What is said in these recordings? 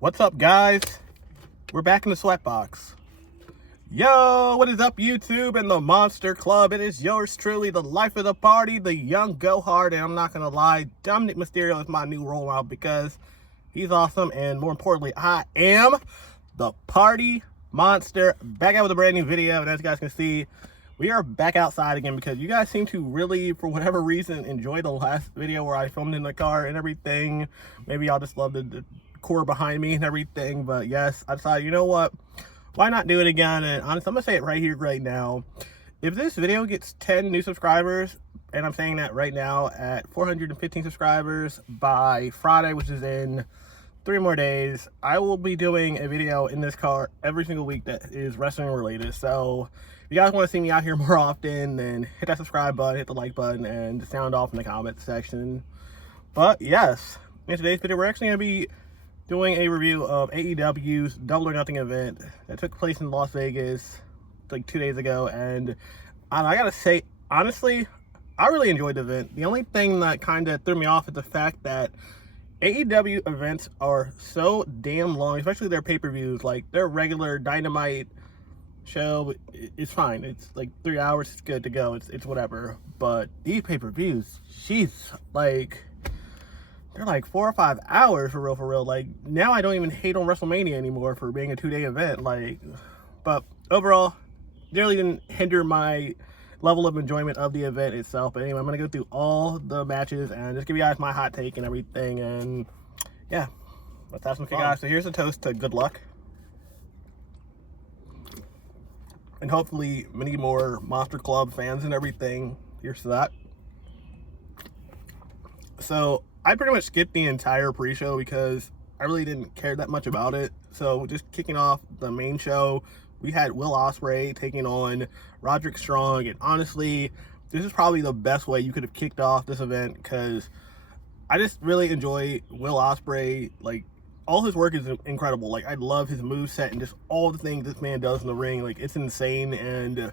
What's up, guys? We're back in the sweatbox. Yo, what is up, YouTube and the Monster Club? It is yours truly, the life of the party, the young go-hard, and I'm not gonna lie, Dominic Mysterio is my new role model because he's awesome, and more importantly, I am the party monster, back out with a brand new video. And as you guys can see, we are back outside again because you guys seem to really, for whatever reason, enjoy the last video where I filmed in the car and everything. Maybe y'all just love the core behind me and everything, but yes, I decided, you know what, why not do it again? And honestly, I'm gonna say it right here, right now. If this video gets 10 new subscribers, and I'm saying that right now, at 415 subscribers by Friday, which is in 3 more days, I will be doing a video in this car every single week that is wrestling related. So if you guys want to see me out here more often, then hit that subscribe button, hit the like button, and sound off in the comment section. But yes, in today's video, we're actually going to be doing a review of AEW's Double or Nothing event that took place in Las Vegas like 2 days ago. And I gotta say, honestly, I really enjoyed the event. The only thing that kind of threw me off is the fact that AEW events are so damn long, especially their pay-per-views. Like their regular Dynamite show is fine. It's like 3 hours, it's good to go. It's whatever. But these pay-per-views, she's like, they're like 4 or 5 hours for real. Like now I don't even hate on WrestleMania anymore for being a 2-day event. Like, but overall, really didn't hinder my level of enjoyment of the event itself. But anyway, I'm gonna go through all the matches and just give you guys my hot take and everything. And yeah, let's have some fun. Okay, guys, so here's a toast to good luck, and hopefully many more Monster Club fans and everything. Here's to that. So I pretty much skipped the entire pre-show because I really didn't care that much about it. So just kicking off the main show, we had Will Ospreay taking on Roderick Strong. And honestly, this is probably the best way you could have kicked off this event because I just really enjoy Will Ospreay. Like, all his work is incredible. Like, I love his moveset and just all the things this man does in the ring. Like, it's insane. And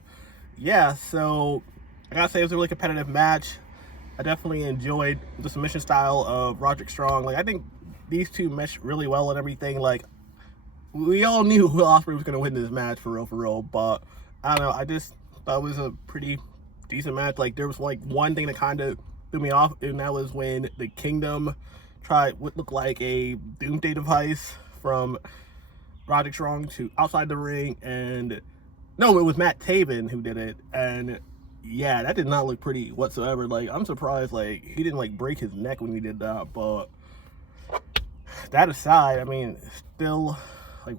yeah, so I gotta say it was a really competitive match. I definitely enjoyed the submission style of Roderick Strong. Like, I think these two meshed really well and everything. Like, we all knew Will Ospreay was going to win this match for real. But I don't know, I just thought it was a pretty decent match. Like, there was like one thing that kind of threw me off, and that was when the Kingdom tried what looked like a doomsday device from Roderick Strong to outside the ring. And no, it was Matt Taven who did it. And yeah, that did not look pretty whatsoever. Like, I'm surprised, like, he didn't, like, break his neck when he did that. But that aside, I mean, still, like,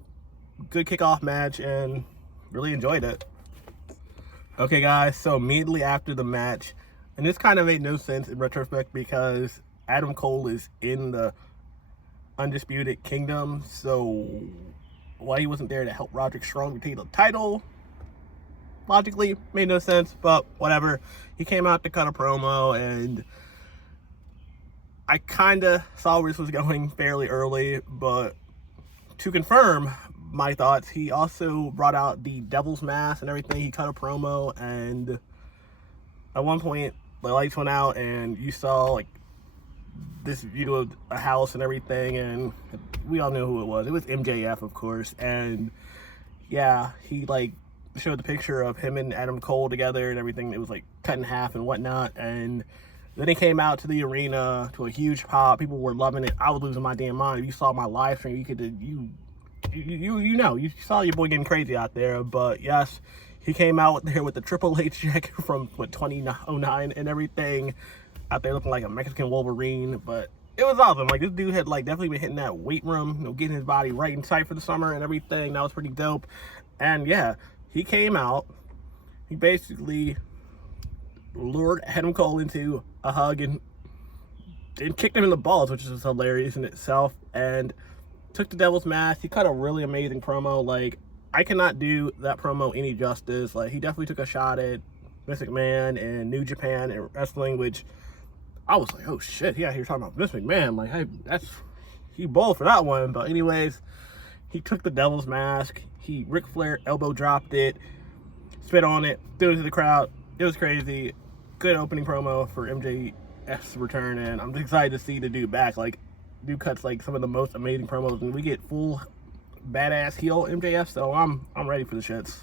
good kickoff match and really enjoyed it. Okay, guys, so immediately after the match, and this kind of made no sense in retrospect because Adam Cole is in the Undisputed Kingdom, so why he wasn't there to help Roderick Strong retain the title logically made no sense, but whatever. He came out to cut a promo, and I kind of saw where this was going fairly early, but to confirm my thoughts, he also brought out the Devil's Mask and everything. He cut a promo, and at one point the lights went out and you saw like this view of a house and everything, and we all knew who it was. It was MJF, of course. And yeah, he like showed the picture of him and Adam Cole together and everything. It was like cut in half and whatnot. And then he came out to the arena to a huge pop. People were loving it. I was losing my damn mind. If you saw my live stream, you saw your boy getting crazy out there. But yes, he came out there with the Triple H jacket from 2009 and everything, out there looking like a Mexican Wolverine. But it was awesome. Like, this dude had like definitely been hitting that weight room, getting his body right in sight for the summer and everything. That was pretty dope. And yeah, he came out, he basically lured Adam Cole into a hug and kicked him in the balls, which is hilarious in itself, and took the Devil's Mask. He cut a really amazing promo. Like, I cannot do that promo any justice. Like, he definitely took a shot at Vince McMahon and New Japan and wrestling, which I was like, oh shit, yeah, you're talking about Vince McMahon. Like, hey, he bowled for that one. But anyways, he took the Devil's Mask. He Ric Flair elbow dropped it, spit on it, threw it to the crowd. It was crazy. Good opening promo for MJF's return, and I'm excited to see the dude back. Like, dude cuts like some of the most amazing promos, and we get full badass heel MJF. So I'm ready for the shits.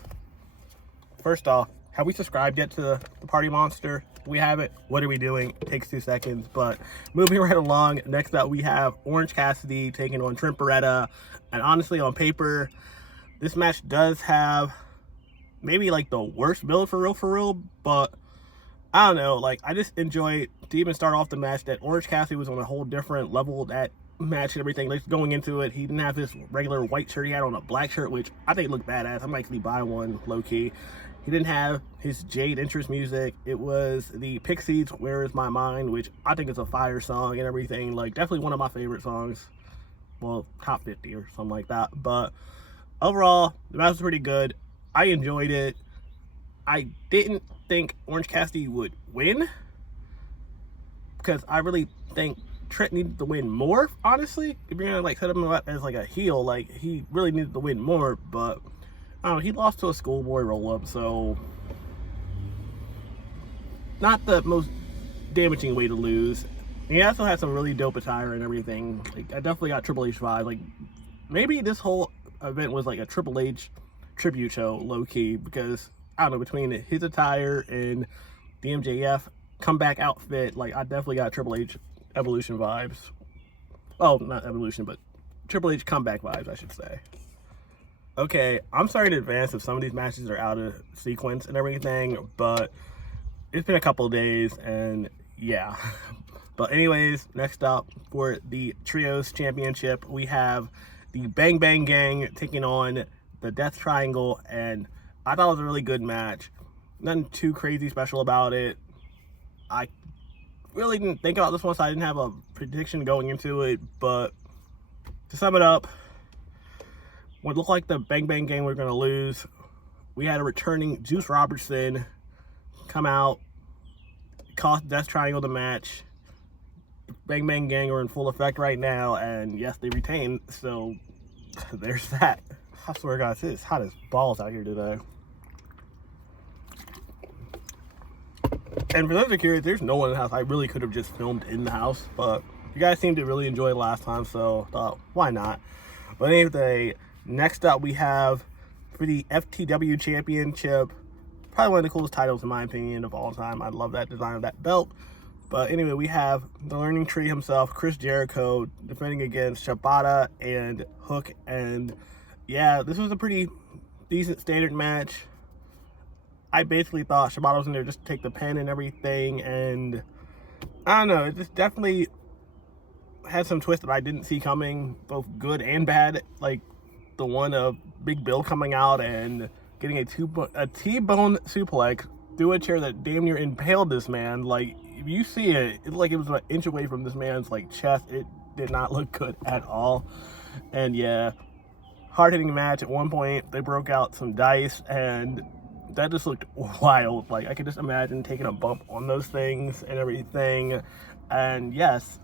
First off, have we subscribed yet to the Party Monster? We haven't. What are we doing? It takes 2 seconds. But moving right along, next up we have Orange Cassidy taking on Trent Beretta. And honestly, on paper, this match does have maybe like the worst build for real. But I don't know. Like, I just enjoy to even start off the match that Orange Cassidy was on a whole different level that match and everything. Like, going into it, he didn't have his regular white shirt. He had on a black shirt, which I think looked badass. I might actually buy one low key. He didn't have his Jade Interest music. It was the Pixies' Where Is My Mind, which I think is a fire song and everything. Like, definitely one of my favorite songs. Well, top 50 or something like that. But overall, the match was pretty good. I enjoyed it. I didn't think Orange Cassidy would win, because I really think Trent needed to win more, honestly. If you're gonna like set him up as like a heel, like, he really needed to win more. But I don't know, he lost to a schoolboy roll-up, so not the most damaging way to lose. He also had some really dope attire and everything. Like, I definitely got Triple H vibe. Like, maybe this whole event was like a Triple H tribute show, low-key, because I don't know, between his attire and the MJF comeback outfit, like, I definitely got Triple H Evolution vibes. Oh, not Evolution, but Triple H comeback vibes, I should say. Okay, I'm sorry in advance if some of these matches are out of sequence and everything, but it's been a couple of days, and yeah. But anyways, next up for the Trios Championship, we have the Bang Bang Gang taking on the Death Triangle, and I thought it was a really good match. Nothing too crazy special about it. I really didn't think about this one, so I didn't have a prediction going into it, but to sum it up, what looked like the Bang Bang Gang were going to lose. We had a returning Juice Robertson come out, cost Death Triangle the match. Bang Bang Gang are in full effect right now, and yes, they retained, so there's that. I swear to God, it's hot as balls out here today. And for those who are curious, there's no one in the house. I really could have just filmed in the house, but you guys seemed to really enjoy it last time, so I thought, why not? But anyway, next up we have, for the FTW Championship, probably one of the coolest titles in my opinion of all time. I love that design of that belt. But anyway, we have the Learning Tree himself, Chris Jericho, defending against Shibata and Hook. And yeah, this was a pretty decent standard match. I basically thought Shibata was in there just to take the pin and everything, and I don't know, it just definitely had some twists that I didn't see coming, both good and bad. Like the one of Big Bill coming out and getting a T-bone suplex through a chair that damn near impaled this man. Like, if you see it, it's like it was an inch away from this man's like chest. It did not look good at all. And yeah, hard-hitting match. At one point, they broke out some dice, and that just looked wild. Like, I could just imagine taking a bump on those things and everything. And yes,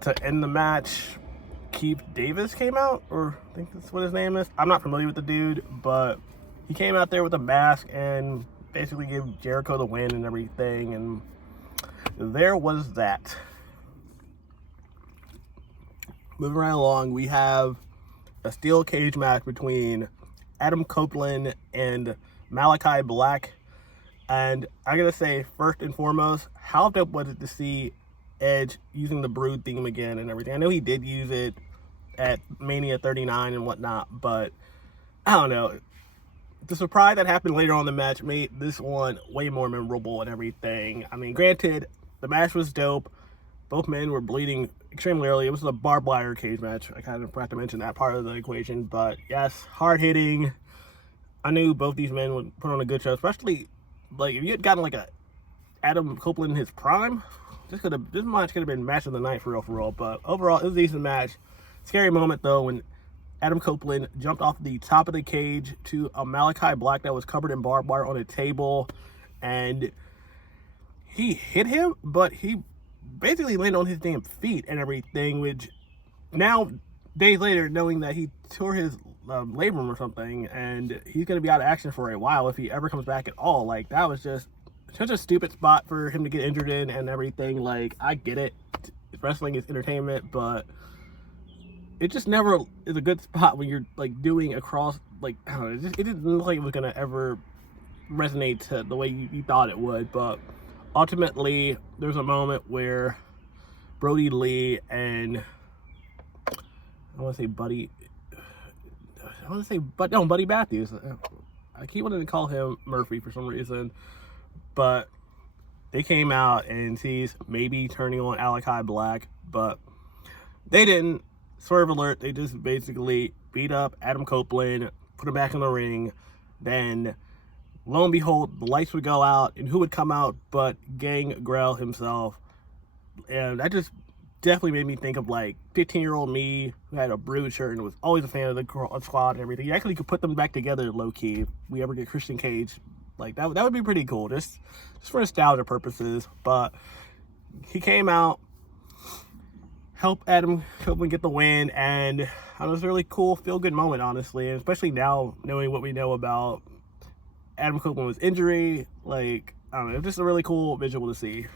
to end the match, Keith Davis came out, or I think that's what his name is. I'm not familiar with the dude, but he came out there with a mask and basically gave Jericho the win and everything, and there was that. Moving right along, we have a steel cage match between Adam Copeland and Malachi Black. And I gotta say, first and foremost, how dope was it to see Edge using the Brood theme again and everything? I know he did use it at Mania 39 and whatnot, but I don't know. The surprise that happened later on in the match made this one way more memorable and everything. I mean, granted, the match was dope. Both men were bleeding extremely early. It was a barbed wire cage match. I kind of forgot to mention that part of the equation. But yes, hard-hitting. I knew both these men would put on a good show, especially like if you had gotten like a Adam Copeland in his prime, this match could have been match of the night for real. But overall, it was a decent match. Scary moment though when Adam Copeland jumped off the top of the cage to a Malachi Black that was covered in barbed wire on a table, and he hit him, but he basically landed on his damn feet and everything, which now, days later, knowing that he tore his labrum or something, and he's going to be out of action for a while if he ever comes back at all. Like, that was just such a stupid spot for him to get injured in and everything. Like, I get it. wrestling is entertainment, but it just never is a good spot when you're like doing across, like, I don't know, it didn't look like it was gonna ever resonate to the way you thought it would. But ultimately there's a moment where Brody Lee and Buddy Matthews, I keep wanting to call him Murphy for some reason, but they came out and he's maybe turning on Alakai Black, but they didn't. Swerve alert, they just basically beat up Adam Copeland, put him back in the ring. Then, lo and behold, the lights would go out, and who would come out but Gangrel himself. And that just definitely made me think of like 15-year-old me who had a Brood shirt and was always a fan of the squad and everything. You actually could put them back together low-key if we ever get Christian Cage. Like, that would be pretty cool, just for nostalgia purposes. But he came out, help Adam Copeland get the win, and it was a really cool feel-good moment, honestly, and especially now knowing what we know about Adam Copeland's injury. Like, I don't know, it's just a really cool visual to see.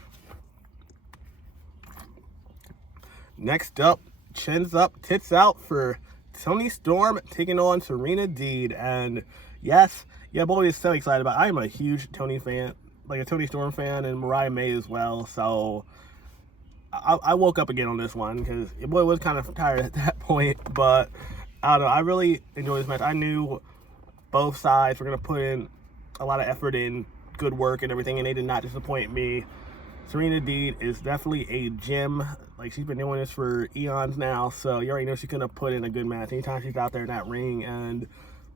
Next up, chins up, tits out for Toni Storm taking on Serena Deeb. And yes, yeah, boy is so excited about it. I am a huge Toni fan, like a Toni Storm fan, and Mariah May as well, so I woke up again on this one because your boy was kind of tired at that point. But I don't know, I really enjoyed this match. I knew both sides were going to put in a lot of effort in good work and everything, and they did not disappoint me. Serena Deeb is definitely a gem. Like, she's been doing this for eons now, so you already know she's going to put in a good match anytime she's out there in that ring. And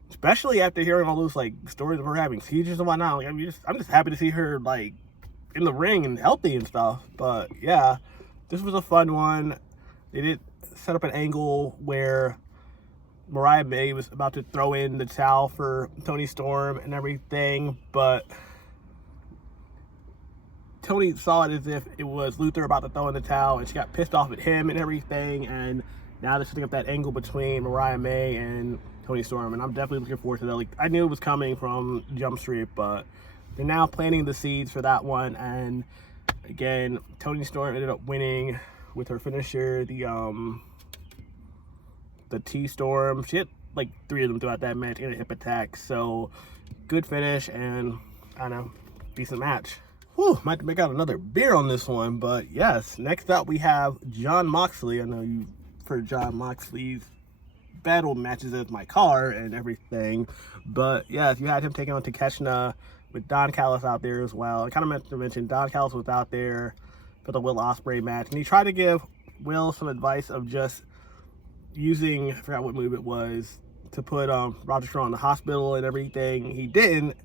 especially after hearing all those like stories of her having seizures and whatnot, like, I'm just happy to see her like in the ring and healthy and stuff. But yeah, this was a fun one. They did set up an angle where Mariah May was about to throw in the towel for Toni Storm and everything, but Toni saw it as if it was Luther about to throw in the towel, and she got pissed off at him and everything, and now they're setting up that angle between Mariah May and Toni Storm, and I'm definitely looking forward to that. Like, I knew it was coming from Jump Street, but they're now planting the seeds for that one. And again, Toni Storm ended up winning with her finisher, the T-Storm. She had like 3 of them throughout that match and a hip attack. So good finish, and I don't know, decent match. Whew, might make out another beer on this one. But yes, next up we have Jon Moxley. I know you've heard Jon Moxley's battle matches with my car and everything, but yes, you had him taking on Takeshita with Don Callis out there as well. I kind of meant to mention Don Callis was out there for the Will Ospreay match, and he tried to give Will some advice of just using, I forgot what move it was, to put Roger Strong in the hospital and everything. He didn't,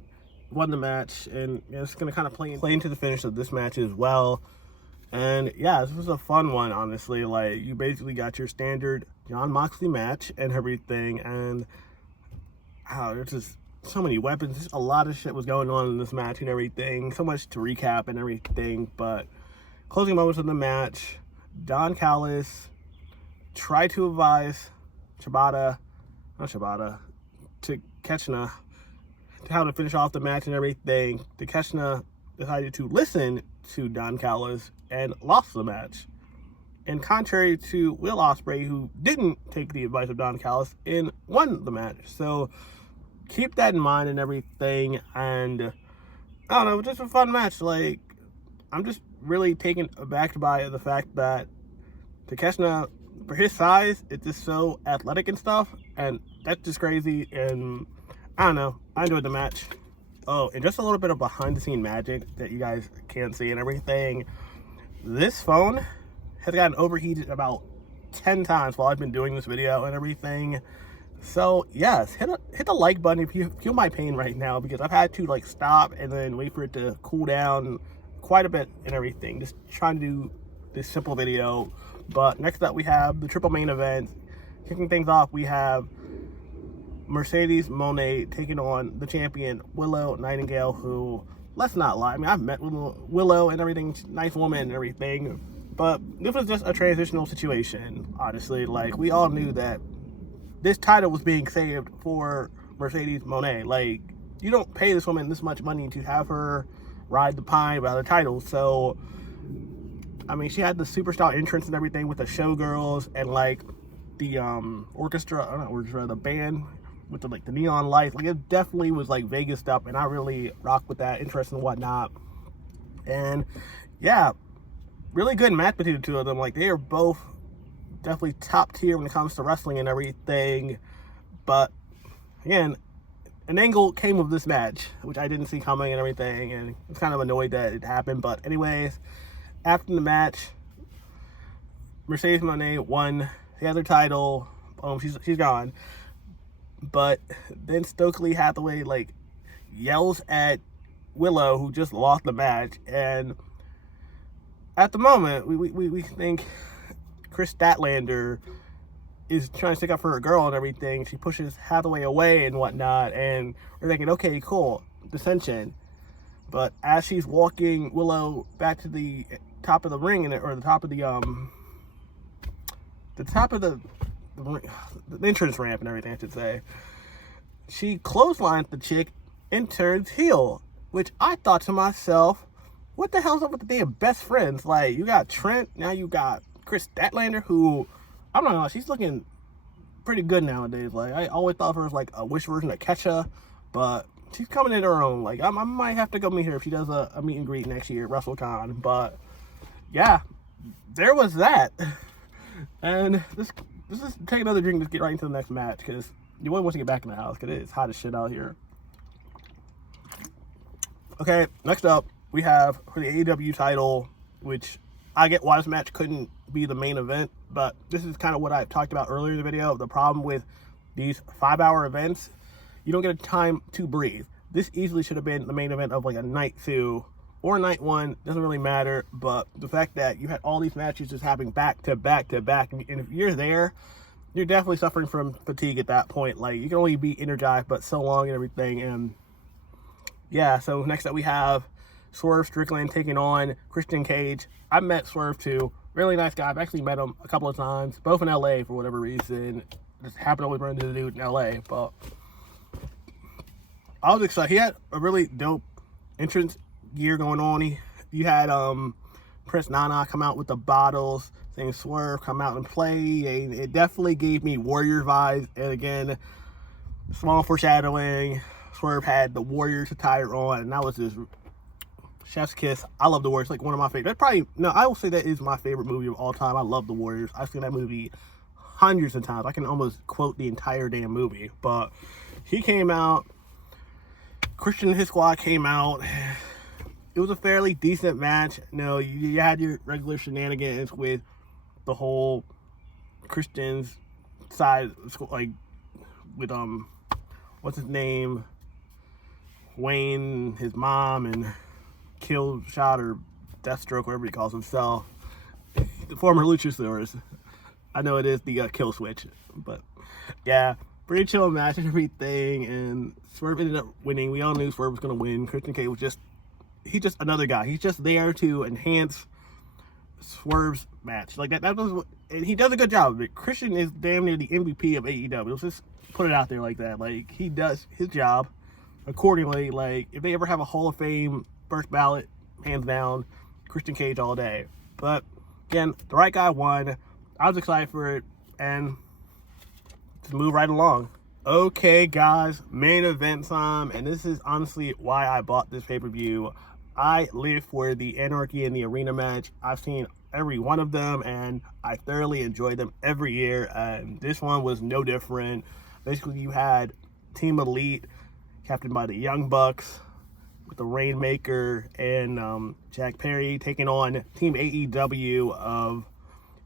won the match, and it's going to kind of play into the finish of this match as well. And yeah, this was a fun one, honestly. Like, you basically got your standard Jon Moxley match and everything, and there's just so many weapons. Just a lot of shit was going on in this match and everything. So much to recap and everything. But closing moments of the match, Don Callis tried to advise Takeshita how to finish off the match and everything. Takeshita decided to listen to Don Callis and lost the match. And contrary to Will Ospreay, who didn't take the advice of Don Callis and won the match. So keep that in mind and everything. And I don't know, just a fun match. Like, I'm just really taken aback by the fact that Takeshita, for his size, it's just so athletic and stuff, and that's just crazy. And I don't know, I enjoyed the match. Oh, and just a little bit of behind the scene magic that you guys can't see and everything. This phone has gotten overheated about 10 times while I've been doing this video and everything. So yes, hit the like button if you feel my pain right now, because I've had to like stop and then wait for it to cool down quite a bit and everything, just trying to do this simple video. But next up we have the triple main event. Kicking things off, we have Mercedes Moné taking on the champion Willow Nightingale, who, let's not lie, I mean, I've met Willow and everything, she's a nice woman and everything, but this was just a transitional situation, honestly. Like, we all knew that this title was being saved for Mercedes Moné. Like, you don't pay this woman this much money to have her ride the pine about the title. So I mean, she had the superstar entrance and everything with the showgirls and like the orchestra, I don't know, orchestra, the band with the like the neon lights. Like it definitely was like Vegas stuff, and I really rocked with that interest and whatnot. And yeah, really good match between the two of them. Like they are both definitely top tier when it comes to wrestling and everything. But again, an angle came with this match, which I didn't see coming and everything, and I was kind of annoyed that it happened. But anyways, after the match, Mercedes Moné won the other title. She's gone. But then Stokely Hathaway like yells at Willow, who just lost the match, and at the moment we think Chris Statlander is trying to stick up for her girl and everything. She pushes Hathaway away and whatnot, and we're thinking, okay, cool, dissension. But as she's walking Willow back to the top of the ring, or the top of the entrance ramp and everything, I should say, she clotheslines the chick and turns heel, which I thought to myself, what the hell's up with the damn best friends? Like, you got Trent, now you got Chris Statlander, who, I don't know, she's looking pretty good nowadays. Like, I always thought of her as like a Wish version of Kesha, but she's coming in her own. Like, I might have to go meet her if she does a meet and greet next year at WrestleCon. But yeah, there was that. And let's just take another drink. Let's get right into the next match, because you wouldn't want to get back in the house, because it's hot as shit out here. Okay, next up we have for the AEW title, which I get why this match couldn't be the main event, but this is kind of what I talked about earlier in the video. The problem with these 5-hour events, you don't get a time to breathe. This easily should have been the main event of like a night 2 or night 1, doesn't really matter. But the fact that you had all these matches just happening back to back to back, and if you're there, you're definitely suffering from fatigue at that point. Like, you can only be energized but so long and everything. And yeah, so next up we have Swerve Strickland taking on Christian Cage. I met Swerve too. Really nice guy. I've actually met him a couple of times, both in LA for whatever reason. Just happened to always run into the dude in LA. But I was excited. He had a really dope entrance gear going on. You had Prince Nana come out with the bottles, saying Swerve come out and play. And it definitely gave me Warrior vibes. And again, small foreshadowing. Swerve had the Warriors attire on, and that was just chef's kiss. I love the Warriors. Like one of my favorite. I will say that is my favorite movie of all time. I love the Warriors. I've seen that movie hundreds of times. I can almost quote the entire damn movie. But he came out. Christian and his squad came out. It was a fairly decent match. You had your regular shenanigans with the whole Christian's side, like with what's his name, Wayne, his mom, and Killshot or Deathstroke, whatever he calls himself, the former Luchasaurus. I know it is the kill switch, but yeah, pretty chill match and everything. And Swerve ended up winning. We all knew Swerve was gonna win. Christian Cage was he's just another guy. He's just there to enhance Swerve's match. Like that was, and he does a good job of it. Christian is damn near the MVP of AEW. Let's just put it out there like that. Like, he does his job accordingly. Like, if they ever have a Hall of Fame first ballot, hands down, Christian Cage all day. But again, the right guy won. I was excited for it, and let's move right along. Okay, guys, main event time, and this is honestly why I bought this pay-per-view. I live for the Anarchy in the Arena match. I've seen every one of them, and I thoroughly enjoy them every year, and this one was no different. Basically, you had Team Elite, captained by the Young Bucks, with the Rainmaker and Jack Perry, taking on Team AEW of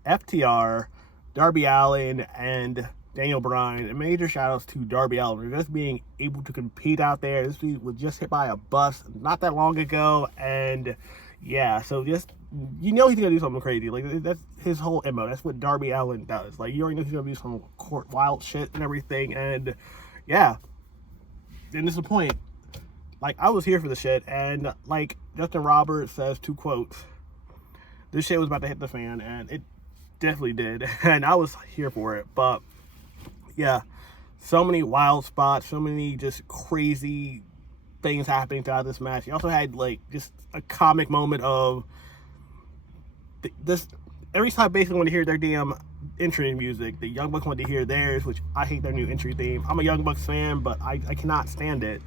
FTR, Darby Allin, and Daniel Bryan. And major shout outs to Darby Allin for just being able to compete out there. This dude was just hit by a bus not that long ago, and yeah, so just, he's gonna do something crazy. Like, that's his whole MO. That's what Darby Allin does. Like, you already know he's gonna do some wild shit and everything, and yeah, and this is the point. Like, I was here for the shit, and like Justin Roberts says, 2 quotes, this shit was about to hit the fan, and it definitely did, and I was here for it. But yeah, so many wild spots, so many just crazy things happening throughout this match. You also had like just a comic moment of every time basically want to hear their damn entry music. The Young Bucks want to hear theirs, which I hate their new entry theme. I'm a Young Bucks fan, but I cannot stand it.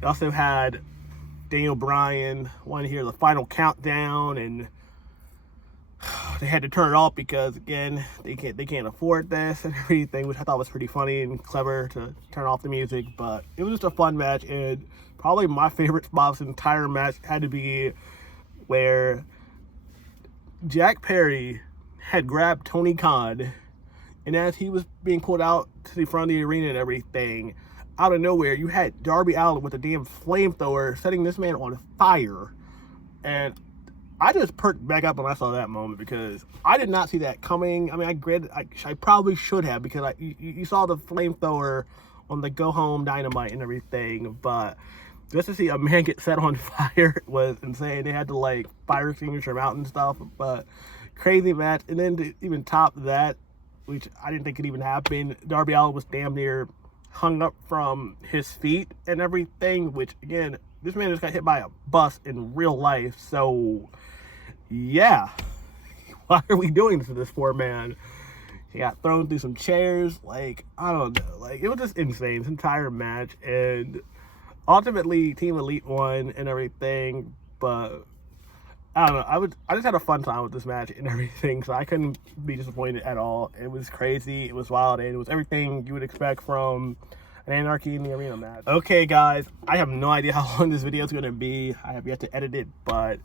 They also had Daniel Bryan want to hear the Final Countdown, and they had to turn it off because again they can't afford this and everything, which I thought was pretty funny and clever to turn off the music. But it was just a fun match, and probably my favorite spot of this entire match had to be where Jack Perry had grabbed Tony Khan, and as he was being pulled out to the front of the arena and everything, out of nowhere you had Darby Allin with a damn flamethrower setting this man on fire. And I just perked back up when I saw that moment because I did not see that coming. I mean, I probably should have, because you saw the flamethrower on the Go Home Dynamite and everything, but just to see a man get set on fire was insane. They had to like fire extinguisher him out and stuff, but crazy match. And then to even top that, which I didn't think could even happen, Darby Allin was damn near hung up from his feet and everything, which again, this man just got hit by a bus in real life. So yeah, why are we doing this to this poor man? He got thrown through some chairs. Like, I don't know. Like, it was just insane, this entire match. And ultimately, Team Elite won and everything. But I don't know. I just had a fun time with this match and everything. So I couldn't be disappointed at all. It was crazy. It was wild. And it was everything you would expect from an Anarchy in the Arena match. Okay, guys. I have no idea how long this video is going to be. I have yet to edit it. But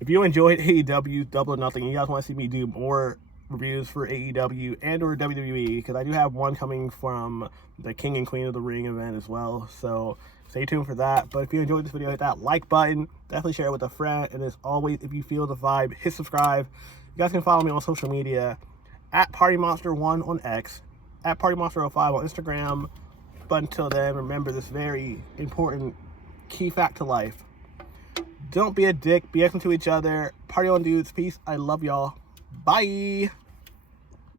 if you enjoyed AEW Double or Nothing, and you guys want to see me do more reviews for AEW and or WWE, because I do have one coming from the King and Queen of the Ring event as well, so stay tuned for that. But if you enjoyed this video, hit that like button, definitely share it with a friend, and as always, if you feel the vibe, hit subscribe. You guys can follow me on social media at PartyMonster1 on X, at PartyMonster05 on Instagram. But until then, remember this very important key fact to life: don't be a dick, be excellent to each other. Party on, dudes. Peace. I love y'all. Bye.